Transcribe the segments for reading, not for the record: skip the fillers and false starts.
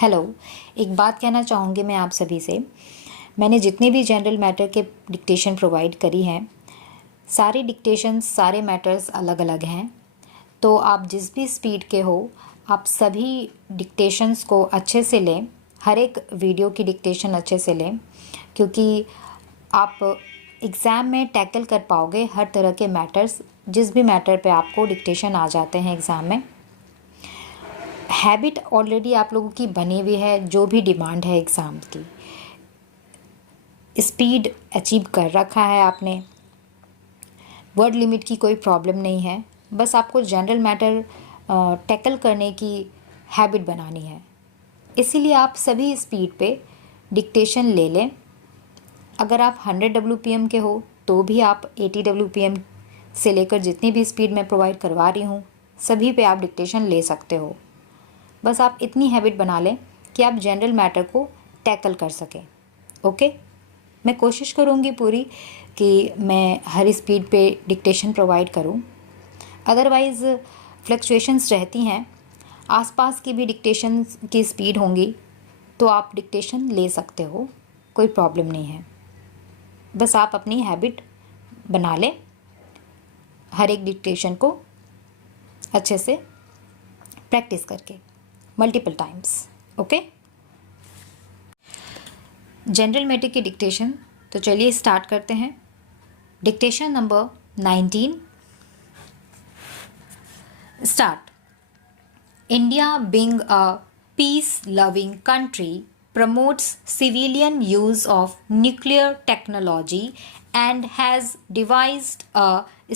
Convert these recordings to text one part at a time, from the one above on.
Hello. एक बात कहना चाहूँगी मैं आप सभी से। मैंने जितने भी जनरल मैटर के डिक्टेशन प्रोवाइड करी हैं, सारी डिक्टेशंस सारे मैटर्स अलग अलग हैं। तो आप जिस भी स्पीड के हो, आप सभी डिक्टेशंस को अच्छे से लें। हर एक वीडियो की डिक्टेशन अच्छे से लें, क्योंकि आप एग्ज़ाम में टैकल कर पाओगे हर तरह के मैटर्स। जिस भी मैटर पे आपको डिक्टेशन आ जाते हैं एग्ज़ाम में, हैबिट ऑलरेडी आप लोगों की बनी हुई है। जो भी डिमांड है एग्ज़ाम की, स्पीड अचीव कर रखा है आपने, वर्ड लिमिट की कोई प्रॉब्लम नहीं है। बस आपको जनरल मैटर टैकल करने की हैबिट बनानी है। इसीलिए आप सभी स्पीड पे डिक्टेशन ले लें। अगर आप 100 WPM के हो तो भी आप 80 WPM से लेकर जितनी भी स्पीड मैं प्रोवाइड करवा रही हूँ, सभी पे आप डिक्टेशन ले सकते हो। बस आप इतनी हैबिट बना लें कि आप जनरल मैटर को टैकल कर सकें। ओके, मैं कोशिश करूँगी पूरी कि मैं हर स्पीड पे डिक्टेशन प्रोवाइड करूँ। अदरवाइज़ फ्लक्चुएशंस रहती हैं, आसपास की भी डिक्टेशन की स्पीड होंगी तो आप डिक्टेशन ले सकते हो, कोई प्रॉब्लम नहीं है। बस आप अपनी हैबिट बना लें, हर एक डिक्टेशन को अच्छे से प्रैक्टिस करके multiple times. Okay, general matter की डिक्टेशन तो चलिए स्टार्ट करते हैं। Dictation number 19 start. India being a peace loving country promotes civilian use of nuclear technology and has devised a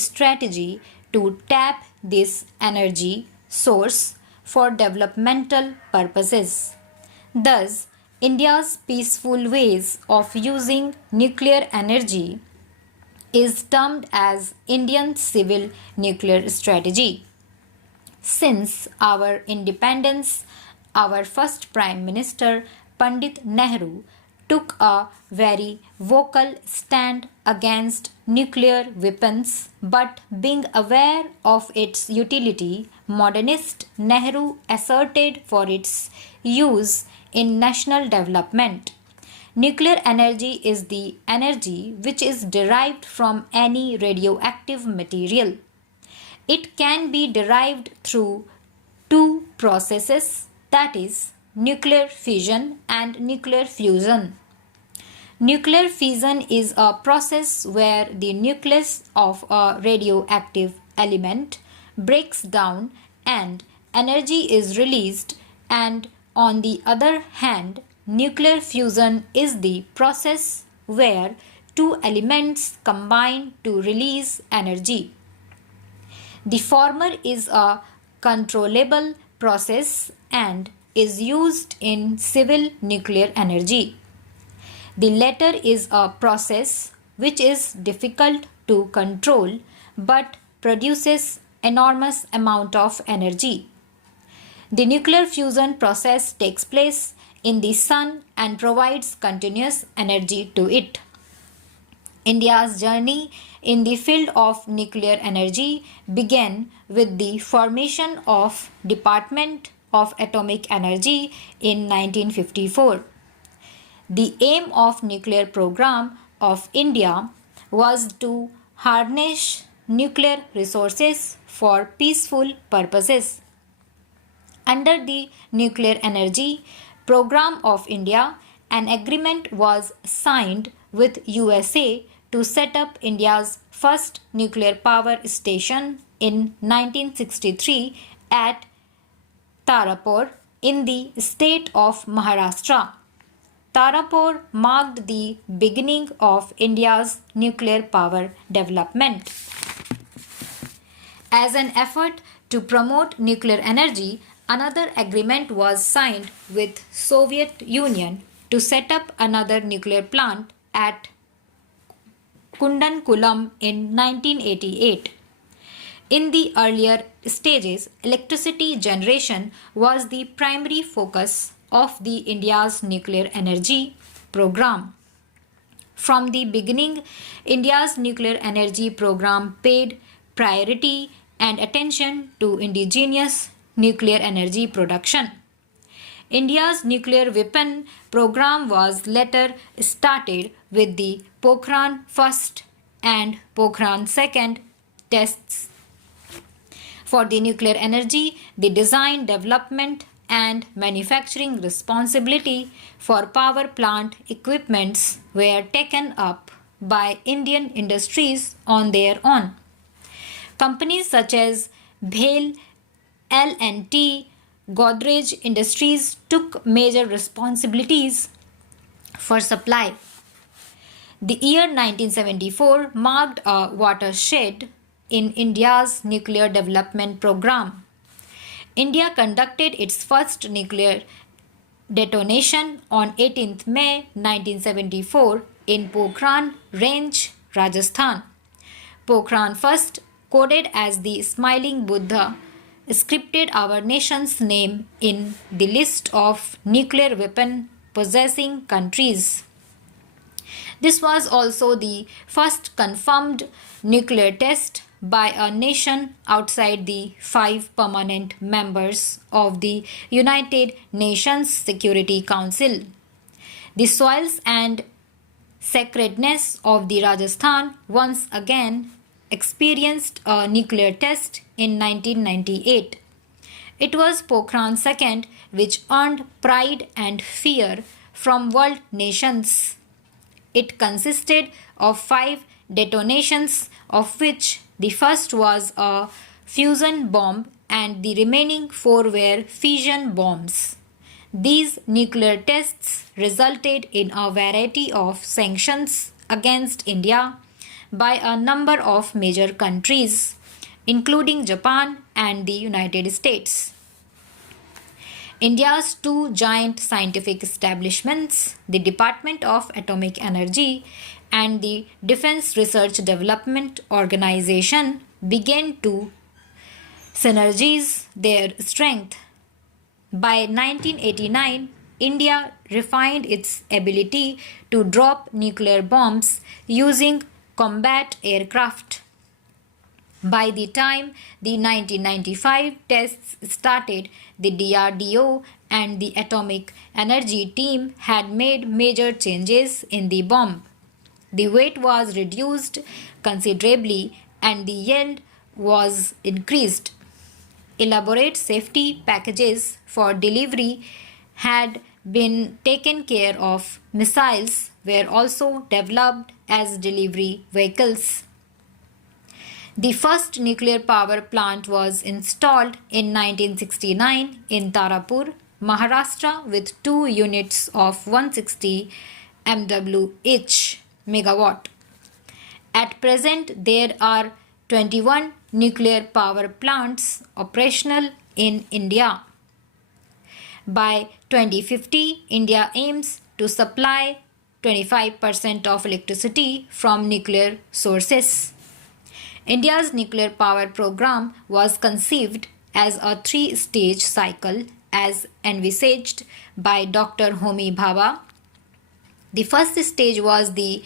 strategy to tap this energy source for developmental purposes. Thus, India's peaceful ways of using nuclear energy is termed as Indian Civil Nuclear Strategy. Since our independence, our first Prime Minister Pandit Nehru took a very vocal stand against nuclear weapons, but being aware of its utility, modernist Nehru asserted for its use in national development. Nuclear energy is the energy which is derived from any radioactive material. It can be derived through two processes, that is, nuclear fission and nuclear fusion. Nuclear fission is a process where the nucleus of a radioactive element breaks down and energy is released, and on the other hand, nuclear fusion is the process where two elements combine to release energy. The former is a controllable process and is used in civil nuclear energy. The latter is a process which is difficult to control but produces enormous amount of energy. The nuclear fusion process takes place in the sun and provides continuous energy to it. India's journey in the field of nuclear energy began with the formation of Department of Atomic Energy in 1954. The aim of nuclear program of India was to harness nuclear resources for peaceful purposes. Under the nuclear energy program of India, an agreement was signed with USA to set up India's first nuclear power station in 1963 at Tarapur in the state of Maharashtra. Tarapur marked the beginning of India's nuclear power development. As an effort to promote nuclear energy, another agreement was signed with Soviet Union to set up another nuclear plant at Kundankulam in 1988. In the earlier stages, electricity generation was the primary focus of the India's nuclear energy program. From the beginning, India's nuclear energy program paid priority and attention to indigenous nuclear energy production. India's nuclear weapon program was later started with the Pokhran first and Pokhran second tests. For the nuclear energy, the design, development and manufacturing responsibility for power plant equipments were taken up by Indian industries on their own. Companies such as BHEL, L&T, Godrej Industries took major responsibilities for supply. The year 1974 marked a watershed in India's nuclear development program. India conducted its first nuclear detonation on 18th May 1974 in Pokhran Range, Rajasthan. Pokhran first, coded as the Smiling Buddha, scripted our nation's name in the list of nuclear weapon possessing countries. This was also the first confirmed nuclear test by a nation outside the 5 permanent members of the United Nations Security Council. The soils and sacredness of the Rajasthan once again experienced a nuclear test in 1998. It was Pokhran II which earned pride and fear from world nations. It consisted of 5 detonations, of which the first was a fusion bomb and the remaining 4 were fission bombs. These nuclear tests resulted in a variety of sanctions against India by a number of major countries, including Japan and the United States. India's 2 giant scientific establishments, the Department of Atomic Energy and the Defense Research Development Organization, began to synergize their strength. By 1989, India refined its ability to drop nuclear bombs using combat aircraft. By the time the 1995 tests started, the DRDO and the Atomic Energy Team had made major changes in the bomb. The weight was reduced considerably and the yield was increased. Elaborate safety packages for delivery had been taken care of. Missiles were also developed as delivery vehicles. The first nuclear power plant was installed in 1969 in Tarapur, Maharashtra with 2 units of 160 MW each megawatt. At present, there are 21 nuclear power plants operational in India. By 2050, India aims to supply 25% of electricity from nuclear sources. India's nuclear power program was conceived as a 3-stage cycle as envisaged by Dr. Homi Bhabha. The first stage was the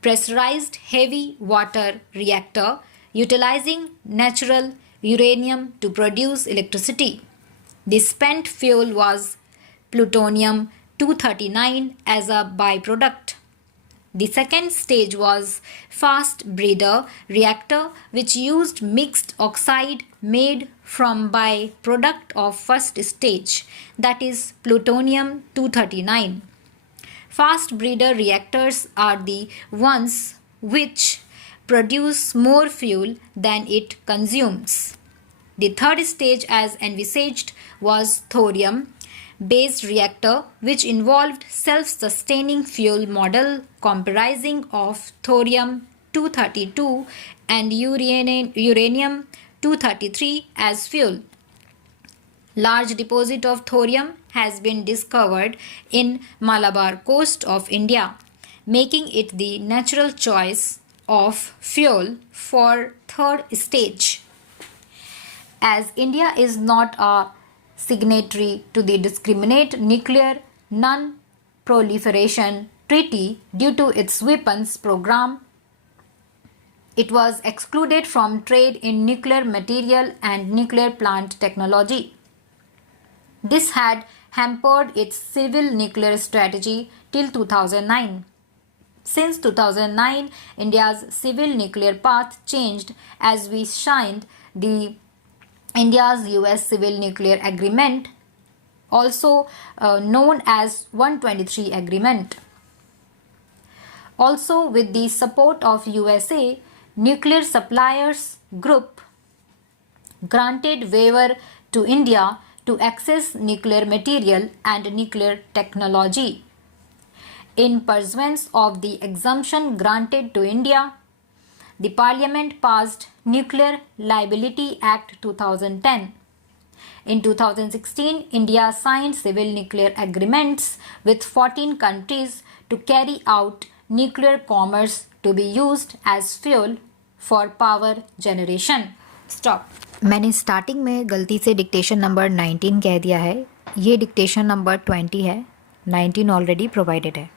pressurized heavy water reactor utilizing natural uranium to produce electricity. The spent fuel was plutonium 239 as a byproduct. The second stage was fast breeder reactor which used mixed oxide made from byproduct of first stage, that is plutonium 239. Fast breeder reactors are the ones which produce more fuel than it consumes. The third stage as envisaged was thorium based reactor which involved self-sustaining fuel model comprising of thorium 232 and uranium 233 as fuel. Large deposit of thorium has been discovered in Malabar coast of India, making it the natural choice of fuel for third stage. As India is not a signatory to the Discriminate Nuclear Non-Proliferation Treaty due to its weapons program, it was excluded from trade in nuclear material and nuclear plant technology. This had hampered its civil nuclear strategy till 2009. Since 2009, India's civil nuclear path changed as we signed the India's US Civil Nuclear Agreement, also known as 123 Agreement. Also, with the support of USA, Nuclear Suppliers Group granted waiver to India to access nuclear material and nuclear technology. In pursuance of the exemption granted to India, the Parliament passed Nuclear Liability Act 2010. In 2016, India signed civil nuclear agreements with 14 countries to carry out nuclear commerce to be used as fuel for power generation. Stop. मैंने starting में गलती से dictation number 19 कह दिया है. ये dictation number 20 है. 19 already provided है.